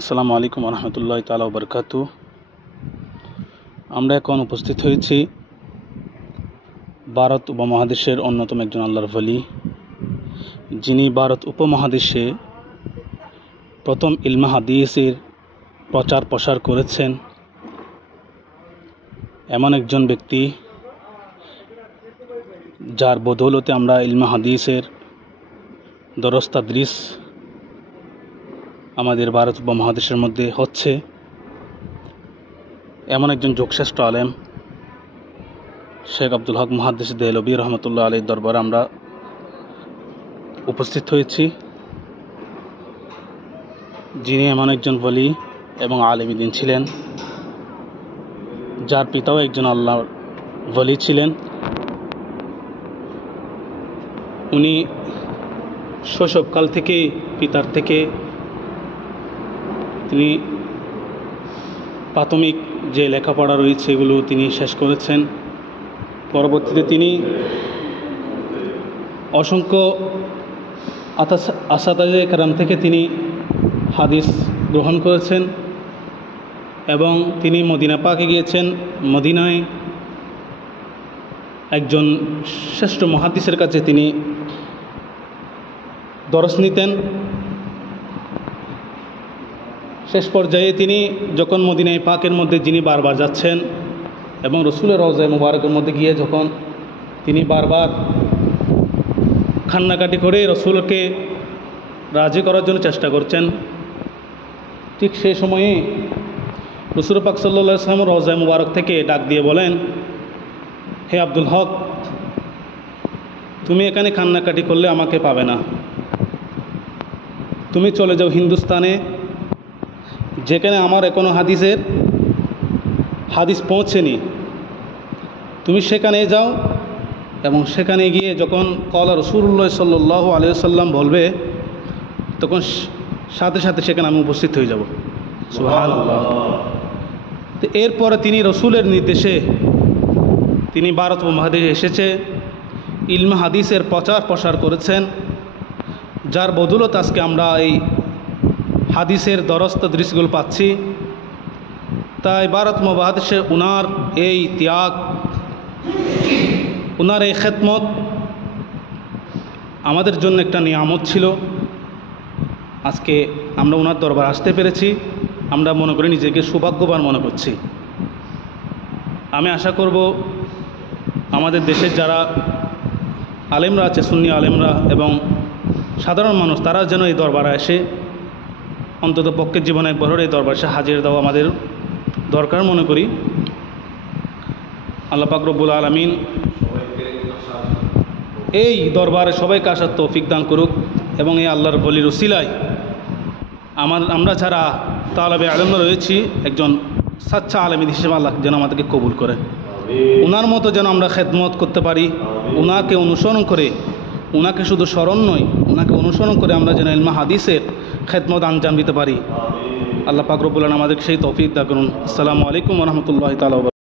আসসালামু আলাইকুম রহমতুল্লাহ তাআলা ওয়া বারাকাতুহু। আমরা এখন উপস্থিত হয়েছি ভারত উপমহাদেশের অন্যতম একজন আল্লাহর ওলি, যিনি ভারত উপমহাদেশে প্রথম ইলমে হাদিসের প্রচার প্রসার করেছেন। এমন একজন ব্যক্তি যার বদৌলতে আমরা ইলমে হাদিসের দরস তাদরিস আমাদের ভারত উপমহাদেশের মধ্যে হচ্ছে। এমন একজন যোগশ্রেষ্ঠ আলেম শেখ আব্দুল হক মুহাদ্দিস দেহলভী রহমতুল্লাহ আলাইহির দরবারে আমরা উপস্থিত হয়েছি, যিনি এমন একজন ওলি এবং আলেম দ্বীন ছিলেন, যার পিতাও একজন আল্লাহর ওলি ছিলেন। উনি শৈশবকাল থেকে পিতার থেকে তিনি প্রাথমিক যে লেখাপড়া রয়েছে এগুলো তিনি শেষ করেছেন। পরবর্তীতে তিনি অসংখ্য আসাতাজে কেরাম থেকে তিনি হাদিস গ্রহণ করেছেন এবং তিনি মদিনা পাকে গিয়েছেন। মদিনায় একজন শ্রেষ্ঠ মুহাদ্দিসের কাছে তিনি দরস নিতেন। শেষ পর্যায়ে তিনি যখন মদিনায় পাকের মধ্যে যিনি বারবার যাচ্ছেন এবং রসুলের রওজায়ে মুবারকের মধ্যে গিয়ে যখন তিনি বারবার কান্নাকাটি করে রসুলকে রাজি করার জন্য চেষ্টা করছেন, ঠিক সেই সময়ে রসুল পাক সাল্লাল্লাহু আলাইহি ওয়াসাল্লাম রওজায়ে মুবারক থেকে ডাক দিয়ে বলেন, হে আব্দুল হক, তুমি এখানে কান্নাকাটি করলে আমাকে পাবে না, তুমি চলে যাও হিন্দুস্তানে, যেখানে আমার এখনো হাদিস পৌঁছেনি, তুমি সেখানে যাও এবং সেখানে গিয়ে যখন ক্বালা রাসূলুল্লাহ সাল্লাল্লাহু আলাইহি ওয়াসাল্লাম বলবে তখন সাথে সাথে সেখানে আমি উপস্থিত হয়ে যাব। সুবহানাল্লাহ। তো এরপরে তিনি রসুলের নির্দেশে তিনি ভারত উপমহাদেশে এসেছে, ইলমে হাদিসের প্রচার প্রসার করেছেন, যার বদৌলতে আজকে আমরা এই হাদিসের দরস তাদরিসগুলো পাচ্ছি। তাই ভারত উপমহাদেশে উনার এই ত্যাগ, উনার এই খেদমত আমাদের জন্য একটা নিয়ামত ছিল। আজকে আমরা ওনার দরবার আসতে পেরেছি, আমরা মনে করি নিজেকে সৌভাগ্যবান মনে করছি। আমি আশা করব আমাদের দেশের যারা আলেমরা আছে, সুন্নি আলেমরা এবং সাধারণ মানুষ, তারা যেন এই দরবারে এসে অন্তত পক্ষে জীবনে একবার হলে এই দরবার এসে হাজির দেওয়া আমাদের দরকার মনে করি। আল্লাহ পাক রব্বুল আলামিন এই দরবারে সবাইকে আসার তৌফিক দান করুক এবং এই আল্লাহর ওলির উসিলায় আমরা যারা তালেবে আলেমরা রয়েছি একজন সাচ্চা আলেম হিসেবে আল্লাহ যেন আমাদেরকে কবুল করে, ওনার মতো যেন আমরা খেদমত করতে পারি, ওনাকে অনুসরণ করে, ওনাকে শুধু স্মরণ নয় ওনাকে অনুসরণ করে আমরা যেন ইলমে হাদিসের খেদমত আঞ্জাম দিতে পারি। আল্লাহ পাক রব্বুল আলামিন আমাদেরকে সেই তৌফিক দান করুন। আসসালামু আলাইকুম ওয়া রাহমাতুল্লাহি তাআলা।